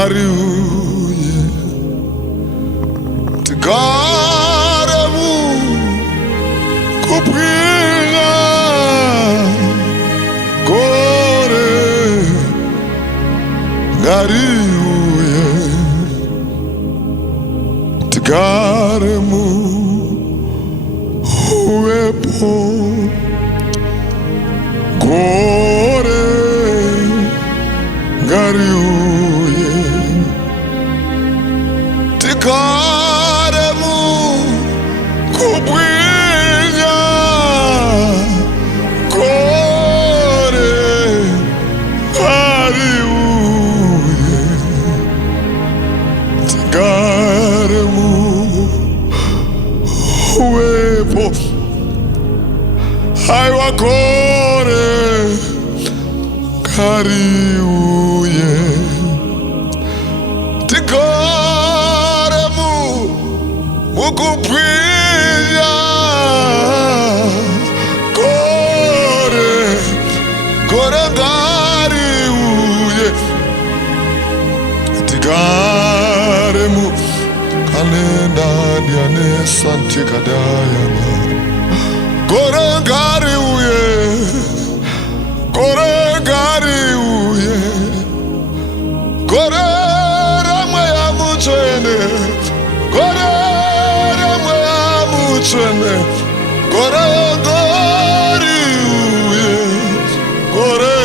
Ngariuye Tigaremu Kupinga Gore Ngariuye Tigaremu Uepo Gore Ngariuye Tigaremu Kupinga Gore Ngariuye Tigaremu Uepo Aiwa Gore Ngariuye Tigaremu Mukupinga Gore Ngariuye Tigaremu Kalenda Diane Santikadayama Gore Ngariuye Gore Ngariuye Gore Ramaya Muchene Gore Ramaya Muchene Gore Ngariuye Gore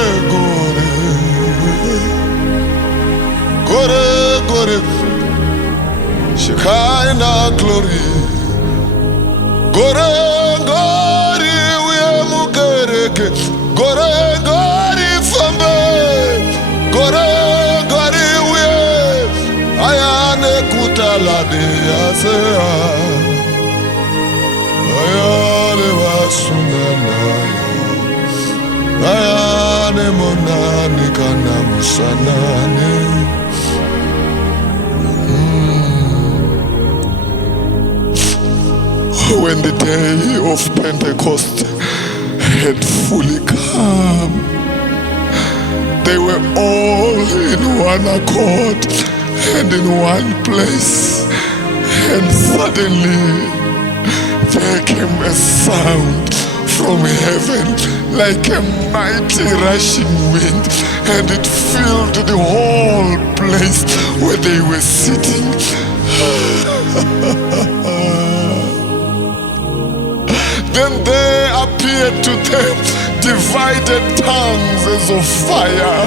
Gore Gore Shekinah glory Gore Ngariuye Mukereke Gore Ngari Fambe Gore Ngariuye Ayane Kutalade Asea Ayane Wasunanaya Ayane Monani Kana Musanane When the day of Pentecost had fully come, they were all in one accord and in one place, and suddenly there came a sound from heaven like a mighty rushing wind, and it filled the whole place where they were sitting. Then there appeared to them divided tongues as of fire,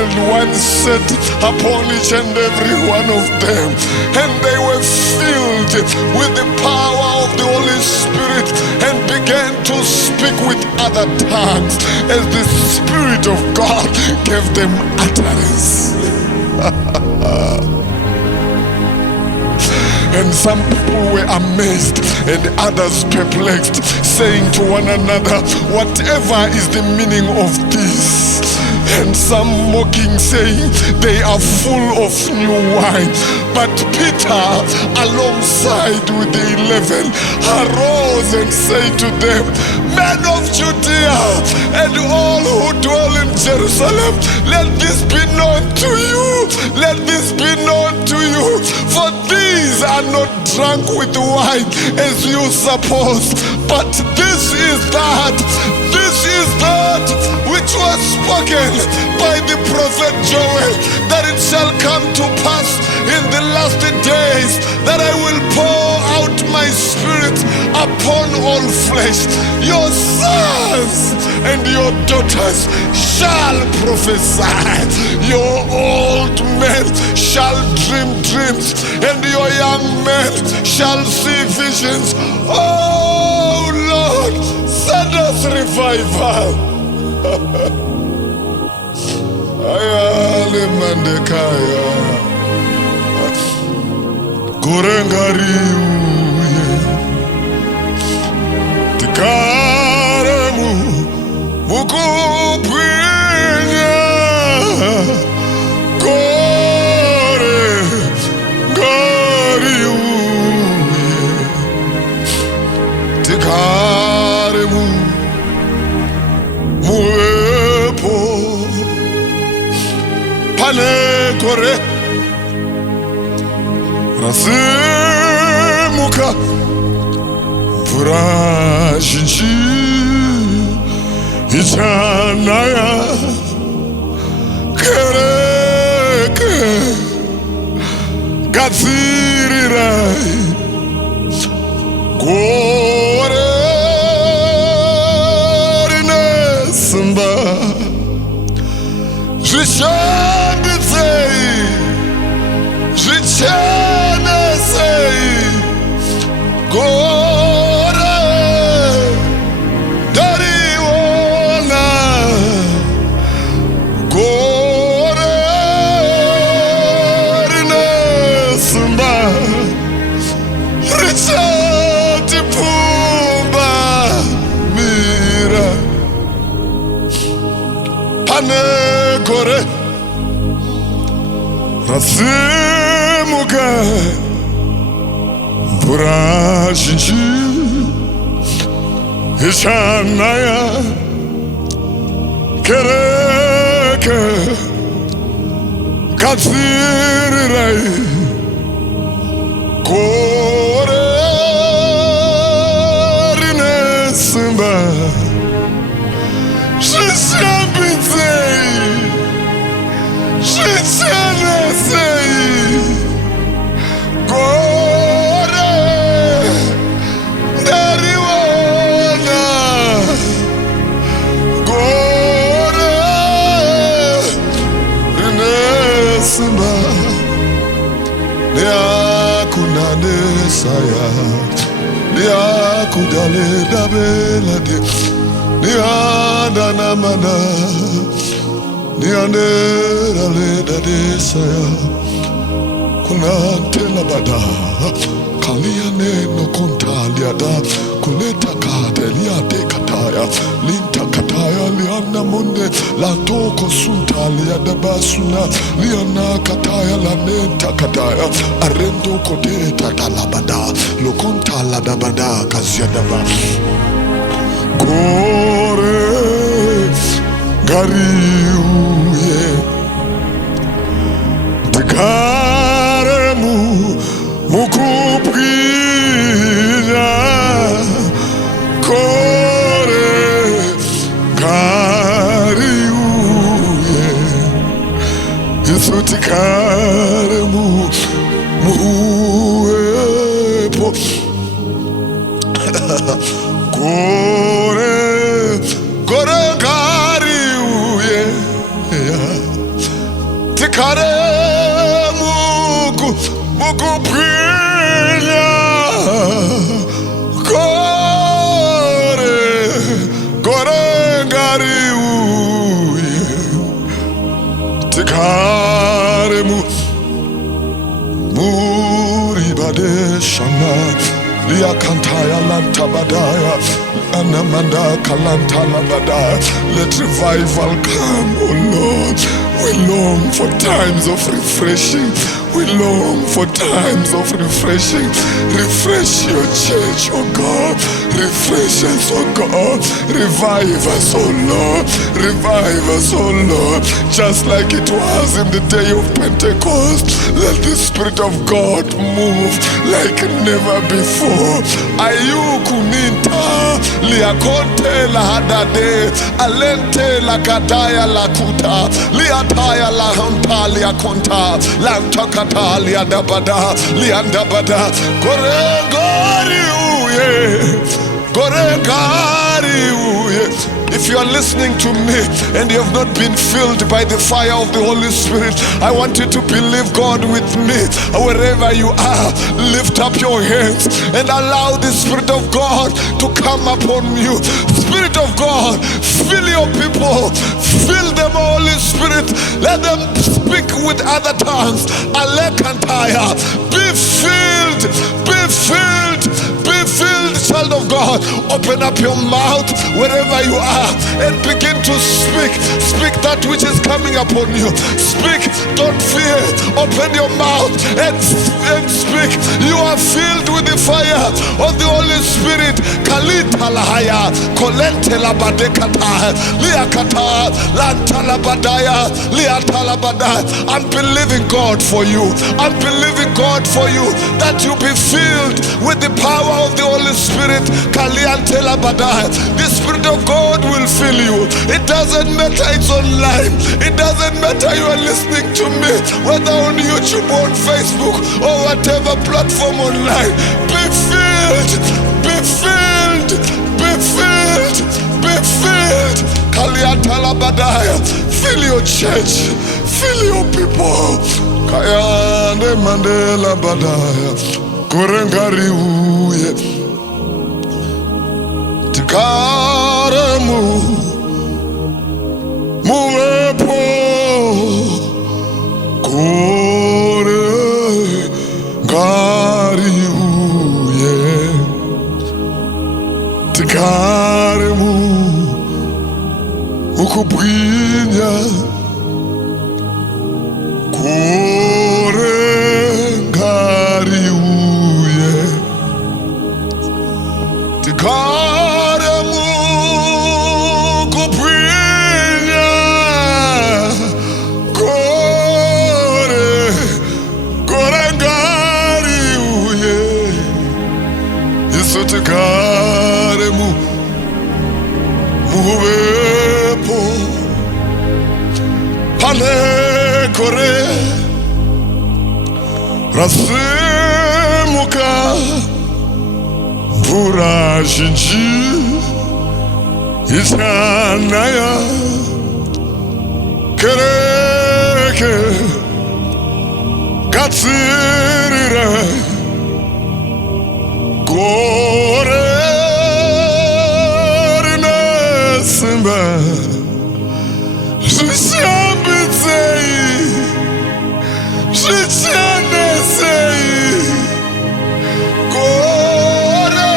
and one sat upon each and every one of them, and they were filled with the power of the Holy Spirit and began to speak with other tongues as the Spirit of God gave them utterance. And some people were amazed and others perplexed, saying to one another, whatever is the meaning of this? And some mocking, saying, they are full of new wine. But Peter, alongside with the 11, arose and said to them, men of Judea and all who dwell in Jerusalem, let this be known to you. Let this be known to you. For these are not drunk with wine as you suppose, but this is that which was spoken by the prophet Joel, that it shall come to pass in the last days that I will pour out my spirit upon all flesh. Your sons and your daughters shall prophesy. Your old men shall dream dreams, and your young men shall see visions. Oh Lord, send us revival. Ayale mandekaya Gore Ngariuye Tigaremu Mukupinga Gore Ngariuye Tigaremu Muepo Pane Gore rasimuka mvura zhinji ichanaya kereke gadzirirai gore rine simba zvishambidzei zvichenesei gore ndariona gore rine simba richatipfumba mira pane gore rasimuka mvura zhinji ichanaya kereke gadzirirai gore rine simba zvishambidzei zvichenesei gore ndariona gore rine simba neakunanesaya neakudaledavelade neandanamana neandera leda desaya kunantela bada kaliane no kontalia da kuleta kadelia de kataya linta kataya liana munde la toko suntalia da basuna liana kataya la nenta kataya arendo kodeta talabada lo kontala da bada kaziada ba Gore Ngariuye Takaremu mukupira Gore Ngariuye Yesu takaremu muepo Gore Ngariuye Tikare mukupira Gore Ngariuye Tikare muribade shana Lia kantaya lantabadaya Anamanda kalantalabadaya. Let revival come, oh Lord. We long for times of refreshing. We long for times of refreshing. Refresh your church, oh God. Refresh us, oh God. Revive us, oh Lord. Revive us, oh Lord. Just like it was in the day of Pentecost. Let the Spirit of God move like never before. Ayukuninta liakonte la hadade alente la kataya la kuta liataya la hanta liakonta lantakata liadabada liandabada Gore Ngariuye. If you are listening to me and you have not been filled by the fire of the Holy Spirit, I want you to believe God with me. Wherever you are, lift up your hands and allow the Spirit of God to come upon you. Spirit of God, fill your people. Fill them, Holy Spirit. Let them speak with other tongues. Alekantaya. Be filled. Be filled. Be filled shall child of God, open up your mouth wherever you are and begin to speak. Speak that which is coming upon you. Speak, don't fear. Open your mouth and speak. You are filled with the fire of the Holy Spirit. Kalita lahaya, kolente labadekata, liakata, lantalabadaya, liatalabadaya. I'm believing God for you. I'm believing God for you that you be filled with the power of the Holy Spirit. The Spirit of God will fill you. It doesn't matter it's online. It doesn't matter you are listening to me, whether on YouTube or on Facebook or whatever platform online. Be filled, be filled, be filled, be filled. Fill your church, fill your people. Kayane Mandela Badaya, Gore Ngariuye, Tikaremu, Muepo, Gore Ngariuye, Tikaremu, Ukubwinya, Gore Ngariuye, Tikaremu, Ukubwinya, Gore Ngariuye, Yesu Tikaremu, Muepo, Pale Gore, Rasimuka, Burashinji, Isanaya, Kereke, Katsirira, Gore Nasimba, Shishambitsei, Shishanesei, Gore,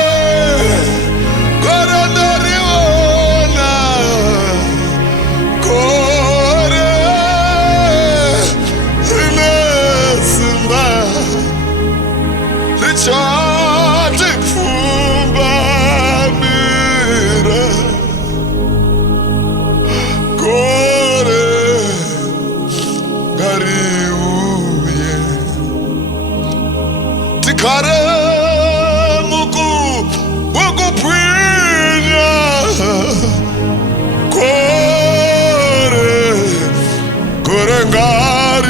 Gore Nariona, Gore Nasimba, Richard Fumba Mira, Gore Ngariuye, Tikaremuku, Ukupwinya, Gore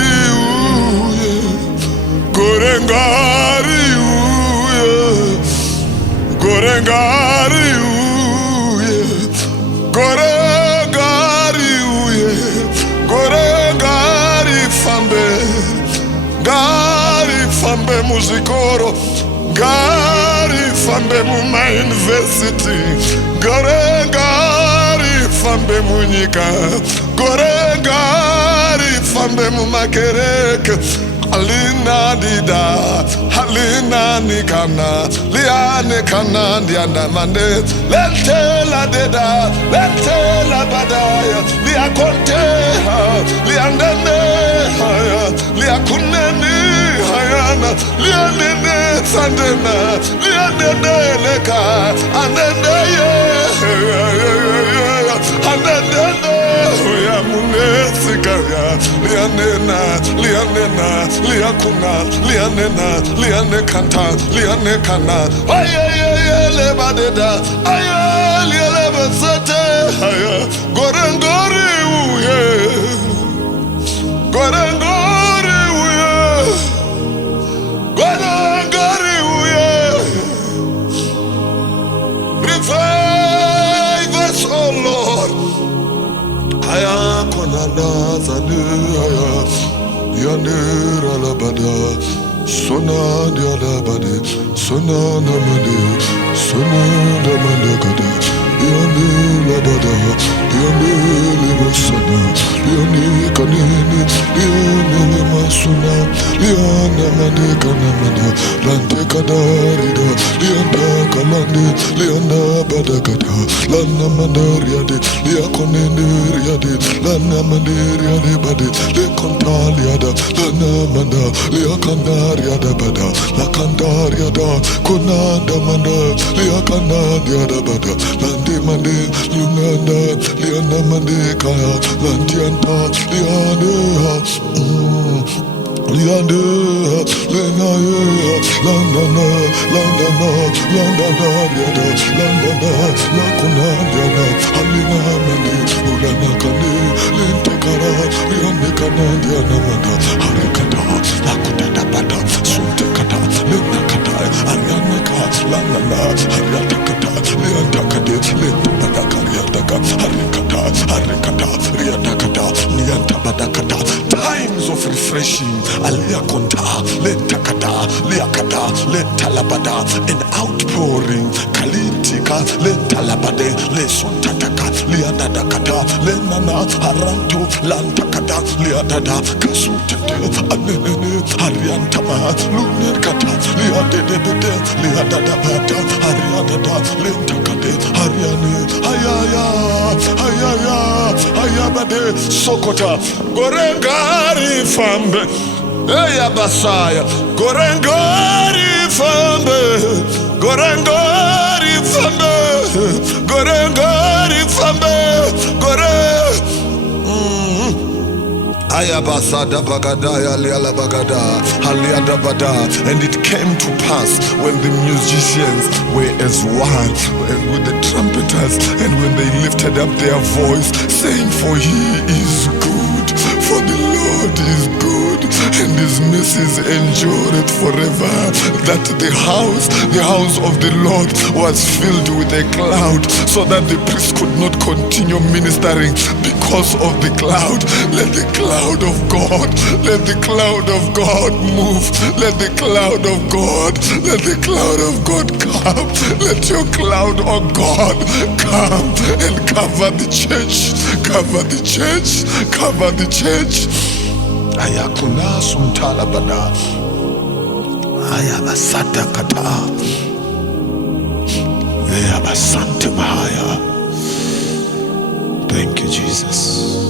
Ngariuye, Gore Ngariuye, Gore Ngariuye, Gore Ngariuye, Gore Ngarifambe, Ngarifambe muzikoro, Ngarifambe muma university, Gore Ngarifambe munyika, Gore Ngarifambe mumakereke. Alina dida, Alina nikana, Liane kana diana mande, Lentela deda, Lentela badaya, Lia conte, Liandene haya, Lia kuneni hayana, Lianene sandena, Lianene leka, Anene ye, Anene ya munesikaya, Lianena, Lianena, Liakuna, Lianena, Liane Kanta, Liane Kana, Aye, Lebadeda, Aye, Lielebasate, Aye, Gore Ngariuye, Gore Ngariuye, Gore Ngariuye, revive us, oh Lord, Aya Konanda Zadu, Aya. Yanera labada, sona diada bade, sona namade, sona namade kada, liane labada, liane lebasana, liane kanene, liane lemasuna, liane mane kanamana, lante kadarida, lianda kalande, lianda badagada, lana mandariade, liakonene riade, lana mandariade bade, le kontaliada, lana manda, liakandariada bada, la kandariada, konanda manda, liakandariada bada, lande mande, lunanda, liana mande kaya, lantianta, liane, liande, lenaye, landana, landana, landana, liada, landana, la konadiana, halina mande, ulana kane, lente kara, liane kanadiana manda, harekata, la kudada bada, sunte kata, lena kata, ariana ka, landana, hariata kata, lianta kade, lente bada kariata ka, harekata, harekata, riata kata, lianta bada kata. Times of refreshing, alia konta, letakada, liakada, letalabada, an outpouring, kalintika, letalabade, lesontataka, liadadakada, lenana, haranto, lantakada, liadada, kasutete, anene, hariantama, lunekata, liadedebede, liadadabata, hariadada, lentakade, hariane, hayaya, hayaya, hayabade, sokota, Gorengari fambe, eya basaya. Gorengari fambe, Gorengari fambe, Gorengari fambe, Gore. Ayabasada bagadaya liala bagada, haliada bada. And it came to pass when the musicians were as one, and with the trumpeters, and when they lifted up their voice, saying, "For he is good, for the Lord is good, and his mercies endureth forever." That the house of the Lord was filled with a cloud, so that the priest could not continue ministering because of the cloud. Let the cloud of God, let the cloud of God move. Let the cloud of God, let the cloud of God come. Let your cloud of God come and cover the church, cover the church, cover the church. Ayakuna suntala bada, ayabasata kata, ayabasante bahaya. Thank you, Jesus.